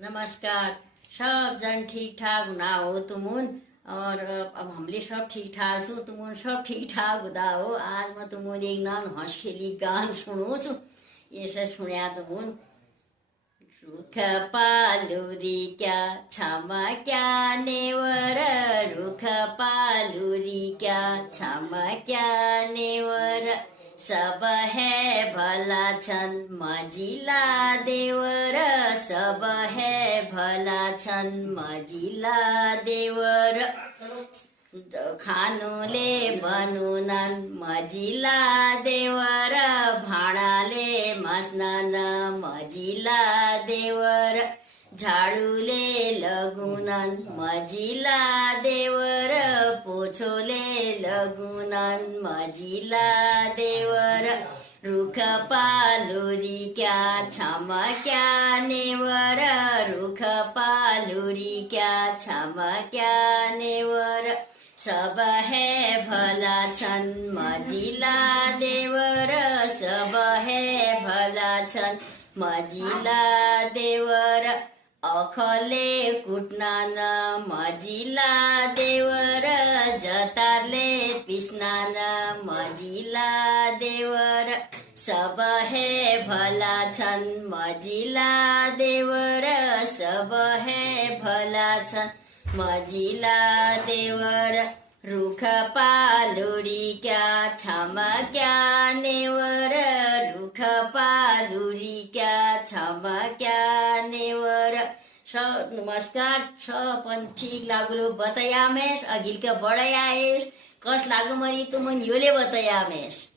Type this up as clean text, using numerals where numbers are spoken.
नमस्कार। सब जन ठीक ठाक हुना हो तुमुन। और अब हमले सब ठीक ठाक छु, तुमुन सब ठीक ठाक हुँदा हो। आज म तुमुन एक नन हँसखेली गान सुनाउँछु छु। यसै सुन्या तुमुन। रुख पालुरी क्या छामा क्या नेवर, रुख पालुरी क्या छामा क्या नेवर, सब है भला छन् मजिला देवर, सब है भला छन् मजिला देवर, खानुले बनुनन् मजिला देवर, भाँडाले मस्नन् मजिला देवर, झाडुले लगुनन् मजिला देवर, पोछोले लगुनन् मजिला देवर, रुख पालुरी क्या छामा क्या नेवर, रुख पालुरी क्या छामा क्या नेवर, सब है भला छन् मजिला देवर, सब है भला छन् मजिला देवर, अखले कुट्नन् मजिला देवर, जतारले पिस्नन् मजिला देवर, सब है भला छन् मजिला देवर, सब है भला छन् मजिला देवर, रुख पालुरी क्या छामा क्या नेवर, रुख पालुरी क्या छामा क्या नेवर। नमस्कार। सबन ठीक लागलो बतायामेस, अघिल्का बढायाएस, कस लागो मरी तुमन योले बतायामेस।